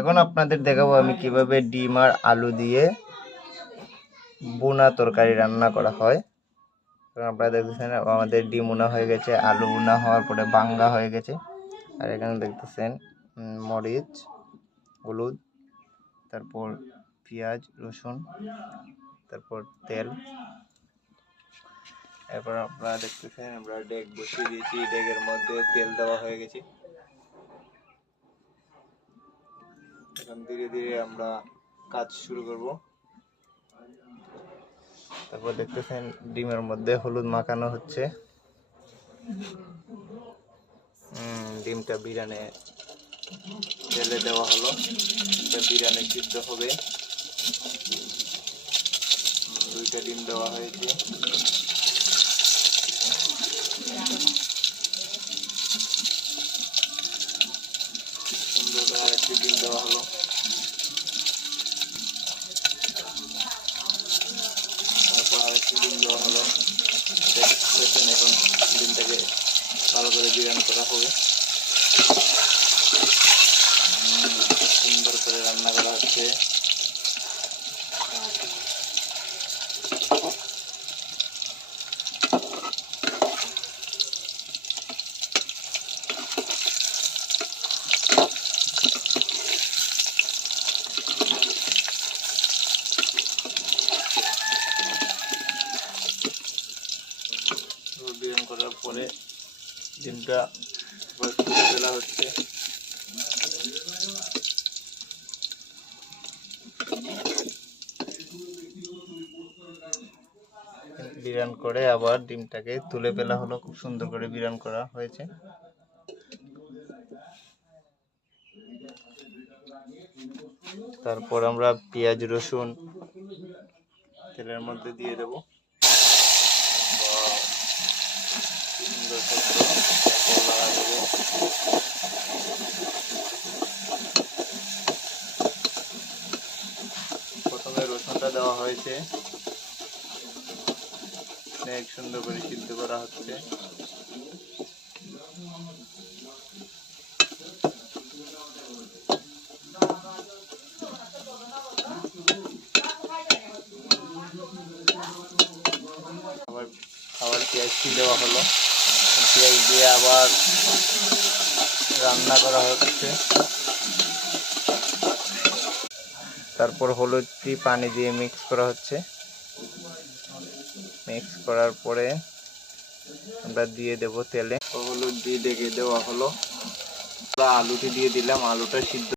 এখন আপনাদের দেখাবো আমি কিভাবে ডিম আর আলু দিয়ে বোনা তরকারি রান্না করা হয়। আপনারা দেখতেছেন আমাদের ডিম উনা হয়ে গেছে, আলু উনা হওয়ার পরে বাঙ্গা হয়ে গেছে। আর এখানে দেখতেছেন মরিচ, হলুদ, তারপর পেঁয়াজ, রসুন, তারপর তেল। এরপর আপনারা দেখতেছেন আমরা ডেক বসিয়ে দিয়েছি, ডেকের মধ্যে তেল দেওয়া হয়ে গেছে। এখন ধীরে ধীরে আমরা কাজ শুরু করব। তারপর দেখতেছেন ডিমের মধ্যে হলুদ মাখানো হচ্ছে। ডিমটা বিরিয়ানি তেলে দেওয়া হলো, বিরিয়ানি সিদ্ধ হবে। 2টা ডিম দেওয়া হয়েছে। সুন্দর করে আরেকটি ডিম দেওয়া হলো। তারপর আরেকটি ডিম দেওয়া হলো। দেখতেছেন এখন ডিমটাকে ভালো করে বিরিয়ানি করা হবে। সুন্দর করে রান্না করা হচ্ছে। বিরিয়ানি করার পরে ডিমটা ফেলা হচ্ছে। বিরিয়ানি করে আবার ডিমটাকে তুলে ফেলা হলো। খুব সুন্দর করে বিরিয়ানি করা হয়েছে। তারপর আমরা পেঁয়াজ রসুন তেলের মধ্যে দিয়ে দেব। প্রথমে রসুনটা দেওয়া হয়েছে, সুন্দর করে সিদ্ধ করা হচ্ছে। আবার পেঁয়াজটি দেওয়া হলো, পেঁয়াজ দিয়ে আবার রান্না করা হচ্ছে। তারপর হলুদটি পানি দিয়ে মিক্স করা হচ্ছে। মিক্স করার পরে আমরা দিয়ে দেব তেলে। হলুদ দিয়ে ঢেকে দেওয়া হলো। আলুটি দিয়ে দিলাম, আলুটা সিদ্ধ